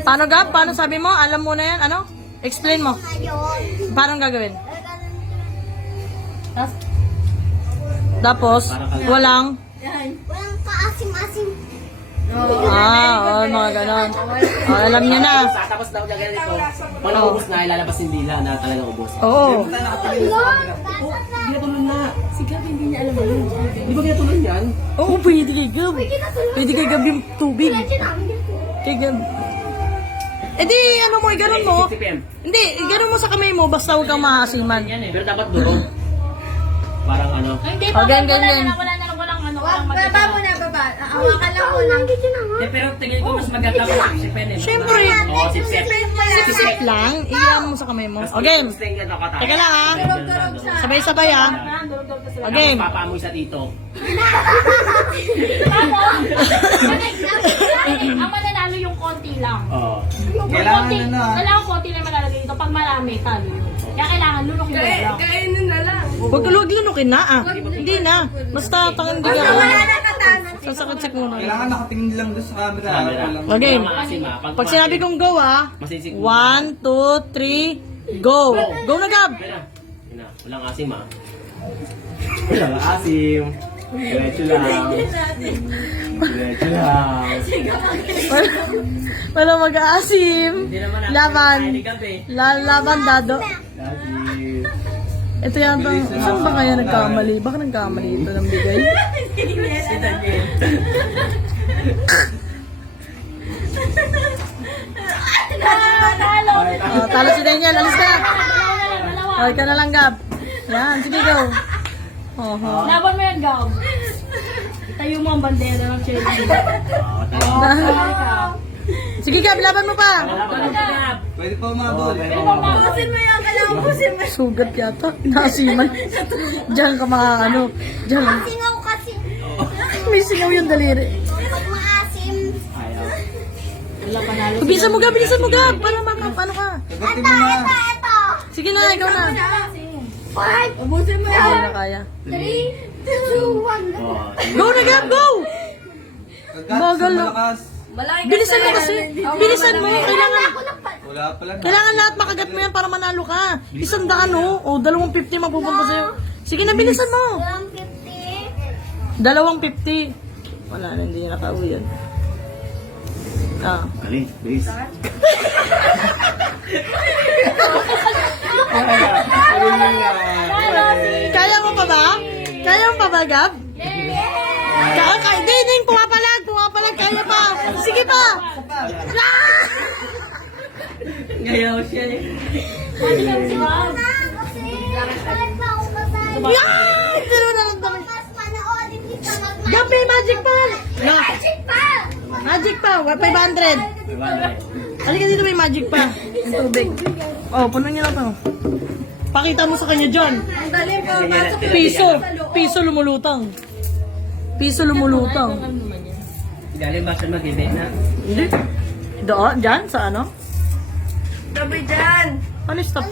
Paano Gab? Paano sabi mo? Alam mo na yan? Ano? Explain mo. Paano gagawin? Tapos, walang... Walang kaasim-asim. Mga ganon. Alam niya na. Tapos daw gagawin ito. Pag naubos na, ilalabas yung dila na talagang ubos. Oo. Ginatulon na. Si Gab, hindi niya alam ano. Di ba ginatulon yan? Oo, pwede kay Gab. Pwede kay Gab yung tubig. Kay Gab. Eh di, ano mo, ganon mo. 60 PM. Hindi, ganon mo sa kamay mo, basta huwag kang maasiman. Pero dapat durog. Parang ano. Hindi, ganyan. walang Baba mo na, baba. Awakan lang mo lang. Pero tingin ko mas maganda kung sipsipin eh. Siyempre. Oo, sipsip. Sip lang, iyan mo sa kamay mo. Okay. Teka lang ha. Sabay-sabay ha. Okay. Papaamoy sa tito. Ang mananalo yung konti lang. Oo. Kailangan konti lang malalagay dito. Pag marami, talo yun. Kaya kailangan lunukin mo lang. Kainin na lang. Huwag lunukin na ah. Hindi na. Basta tangan hindi ka. Sasakit sa kuno. Kailangan nakatingin lang doon sa camera. Okay. Maasim ha. Pag sinabi kong go ah. Masisig. 1, 2, 3, go. Go na Gab. Walang asim ha. Walang asim. Diretso lang. Diretso lang. Wala mag-aasim. Laban. Laban dado. Asim. Ito yan bang, saan ba kaya nagkamali? Baka nagkamali ito ng bigay? Si Daniel. Talo si Daniel, alis ka. Okay ka na lang Gab. Yan, sige go. Oho. Laban mo yan, Gab. Tayo mo ang bandera ng Chelsea. Sige Gab, laban mo pa. Pwede pa umabol. Busin mo yan, kailangan busin mo. Sugat yata. Nasiman. Diyan ka ano. Diyan. Singaw kasi. May singaw yung daliri. Pag maasim. Bilisan mo Gab, bilisan mo Gab. Para paano ka? Sagutin mo na. Ito. Sige na, ikaw na. 5. Ubusin mo Hindi yan. na kaya. 3, 2, 1. Go na Gab, go! Kagat, Bagal lang. malakas. Bilisan mo kasi. Bilisan mo. Wala pala. Kailangan lahat makagat mo yan para manalo ka. 100 o 250 mapupunta sa'yo. Sige na, bilisan mo. 150. 250. Wala na, hindi na nakauwi yan. Ali, base. Kaya mo pa ba? Kaya mo pa ba, Gab? Kaya, hindi, pumapalag, kaya pa. Sige pa. Ngayaw siya eh. Kasi balik pa ako masay. Yan! Pero naramdaman. Mas panoodin kita Gab, may magic pa. Na, Magic pa! magic pa. 500. Halika dito, may magic pa. Yung tubig. Oh, puno niya na to. Pakita mo sa kanya, John. Ang dali po, pasok Piso lumulutang. Piso lumulutang. Galing ba siya mag-event na? Hindi. Doon, dyan, sa ano? Gabi dyan! Ano stop?